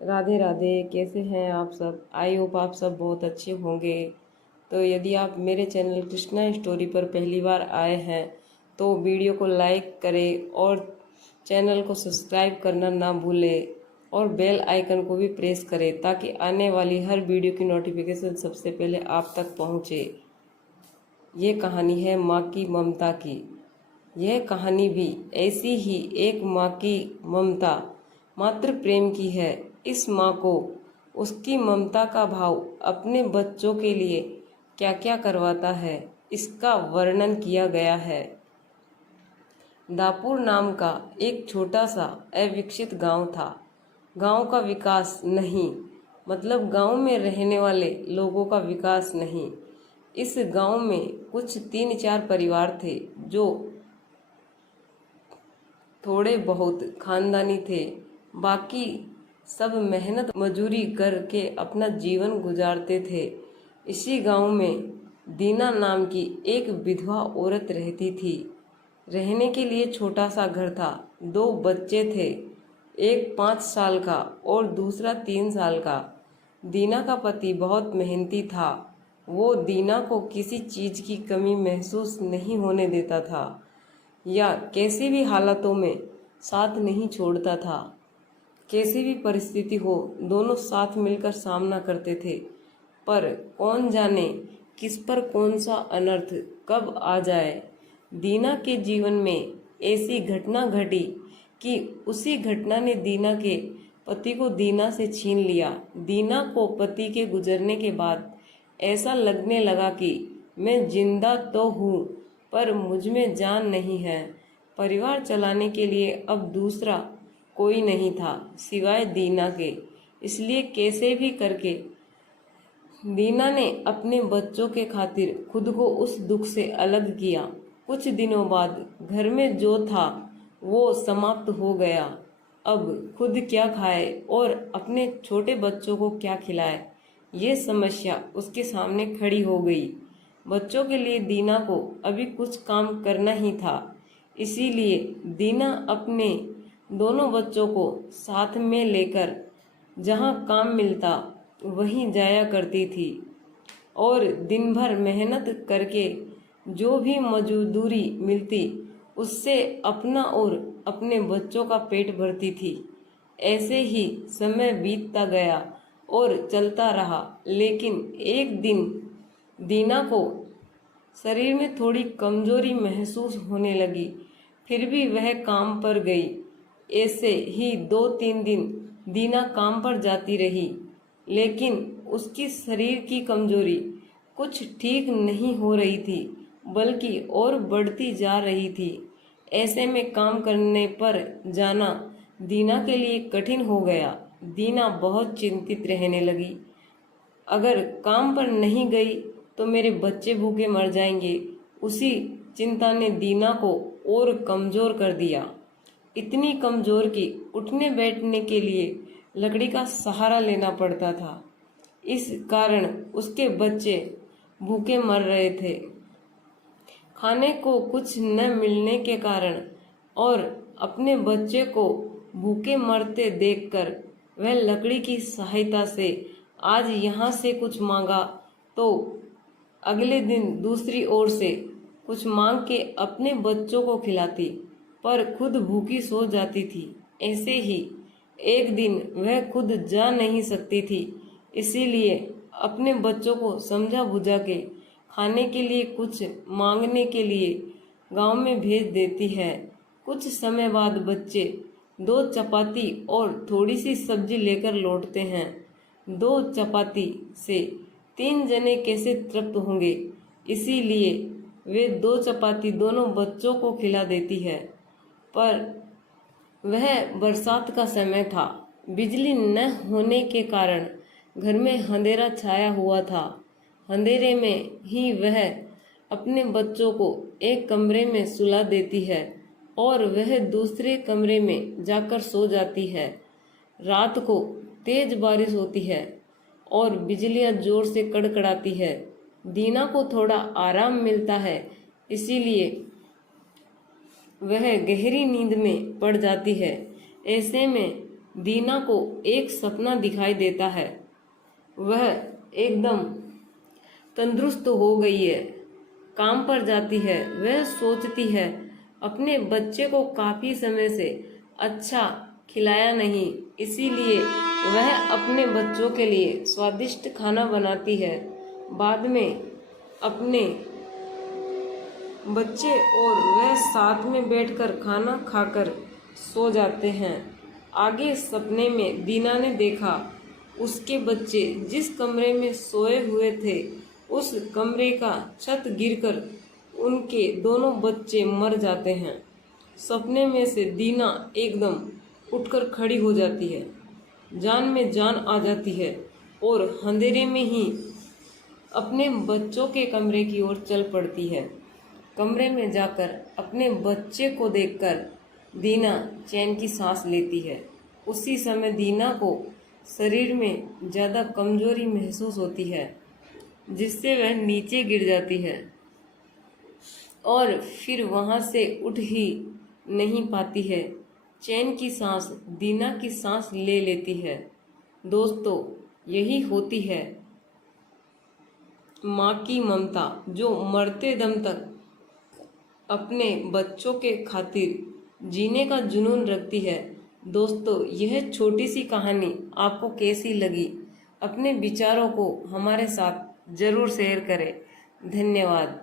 राधे राधे। कैसे हैं आप सब? आई होप आप सब बहुत अच्छे होंगे। तो यदि आप मेरे चैनल कृष्णा स्टोरी पर पहली बार आए हैं तो वीडियो को लाइक करें और चैनल को सब्सक्राइब करना ना भूलें और बेल आइकन को भी प्रेस करें ताकि आने वाली हर वीडियो की नोटिफिकेशन सबसे पहले आप तक पहुंचे। ये कहानी है माँ की ममता की। यह कहानी भी ऐसी ही एक माँ की ममता, मातृ प्रेम की है। इस माँ को उसकी ममता का भाव अपने बच्चों के लिए क्या क्या करवाता है, इसका वर्णन किया गया है। दापुर नाम का एक छोटा सा अविकसित गांव था। गांव का विकास नहीं, मतलब गांव में रहने वाले लोगों का विकास नहीं। इस गांव में कुछ 3-4 परिवार थे जो थोड़े बहुत खानदानी थे। बाकी सब मेहनत मजूरी करके अपना जीवन गुजारते थे। इसी गांव में दीना नाम की एक विधवा औरत रहती थी। रहने के लिए छोटा सा घर था। 2 बच्चे थे, एक 5 साल का और दूसरा 3 साल का। दीना का पति बहुत मेहनती था। वो दीना को किसी चीज की कमी महसूस नहीं होने देता था या कैसी भी हालातों में साथ नहीं छोड़ता था। कैसी भी परिस्थिति हो, दोनों साथ मिलकर सामना करते थे। पर कौन जाने किस पर कौन सा अनर्थ कब आ जाए। दीना के जीवन में ऐसी घटना घटी कि उसी घटना ने दीना के पति को दीना से छीन लिया। दीना को पति के गुजरने के बाद ऐसा लगने लगा कि मैं जिंदा तो हूँ पर मुझ में जान नहीं है। परिवार चलाने के लिए अब दूसरा कोई नहीं था सिवाय दीना के। इसलिए कैसे भी करके दीना ने अपने बच्चों के खातिर खुद को उस दुख से अलग किया। कुछ दिनों बाद घर में जो था वो समाप्त हो गया। अब खुद क्या खाए और अपने छोटे बच्चों को क्या खिलाए, ये समस्या उसके सामने खड़ी हो गई। बच्चों के लिए दीना को अभी कुछ काम करना ही था। इसीलिए दीना अपने दोनों बच्चों को साथ में लेकर जहाँ काम मिलता वहीं जाया करती थी और दिन भर मेहनत करके जो भी मजदूरी मिलती उससे अपना और अपने बच्चों का पेट भरती थी। ऐसे ही समय बीतता गया और चलता रहा। लेकिन एक दिन दीना को शरीर में थोड़ी कमजोरी महसूस होने लगी। फिर भी वह काम पर गई। ऐसे ही 2-3 दिन दीना काम पर जाती रही, लेकिन उसकी शरीर की कमजोरी कुछ ठीक नहीं हो रही थी बल्कि और बढ़ती जा रही थी। ऐसे में काम करने पर जाना दीना के लिए कठिन हो गया। दीना बहुत चिंतित रहने लगी। अगर काम पर नहीं गई तो मेरे बच्चे भूखे मर जाएंगे। उसी चिंता ने दीना को और कमजोर कर दिया। इतनी कमजोर कि उठने बैठने के लिए लकड़ी का सहारा लेना पड़ता था। इस कारण उसके बच्चे भूखे मर रहे थे। खाने को कुछ न मिलने के कारण और अपने बच्चे को भूखे मरते देखकर वह लकड़ी की सहायता से आज यहाँ से कुछ मांगा तो अगले दिन दूसरी ओर से कुछ मांग के अपने बच्चों को खिलाती, पर खुद भूखी सो जाती थी। ऐसे ही एक दिन वह खुद जा नहीं सकती थी, इसीलिए अपने बच्चों को समझा बुझा के खाने के लिए कुछ मांगने के लिए गांव में भेज देती है। कुछ समय बाद बच्चे 2 चपाती और थोड़ी सी सब्जी लेकर लौटते हैं। 2 चपाती से 3 जने कैसे तृप्त होंगे, इसीलिए वे 2 चपाती दोनों बच्चों को खिला देती है। पर वह बरसात का समय था। बिजली न होने के कारण घर में अंधेरा छाया हुआ था। अंधेरे में ही वह अपने बच्चों को एक कमरे में सुला देती है और वह दूसरे कमरे में जाकर सो जाती है। रात को तेज बारिश होती है और बिजलियां जोर से कड़कड़ाती है। दीना को थोड़ा आराम मिलता है, इसीलिए वह गहरी नींद में पड़ जाती है। ऐसे में दीना को एक सपना दिखाई देता है। वह एकदम तंदुरुस्त हो गई है, काम पर जाती है। वह सोचती है अपने बच्चे को काफी समय से अच्छा खिलाया नहीं, इसीलिए वह अपने बच्चों के लिए स्वादिष्ट खाना बनाती है। बाद में अपने बच्चे और वह साथ में बैठकर खाना खाकर सो जाते हैं। आगे सपने में दीना ने देखा उसके बच्चे जिस कमरे में सोए हुए थे उस कमरे का छत गिरकर उनके दोनों बच्चे मर जाते हैं। सपने में से दीना एकदम उठकर खड़ी हो जाती है, जान में जान आ जाती है और अंधेरे में ही अपने बच्चों के कमरे की ओर चल पड़ती है। कमरे में जाकर अपने बच्चे को देखकर दीना चैन की सांस लेती है। उसी समय दीना को शरीर में ज़्यादा कमजोरी महसूस होती है, जिससे वह नीचे गिर जाती है और फिर वहां से उठ ही नहीं पाती है। चैन की सांस दीना की सांस ले लेती है। दोस्तों, यही होती है माँ की ममता, जो मरते दम तक अपने बच्चों के खातिर जीने का जुनून रखती है। दोस्तों, यह छोटी सी कहानी आपको कैसी लगी? अपने विचारों को हमारे साथ जरूर शेयर करें। धन्यवाद।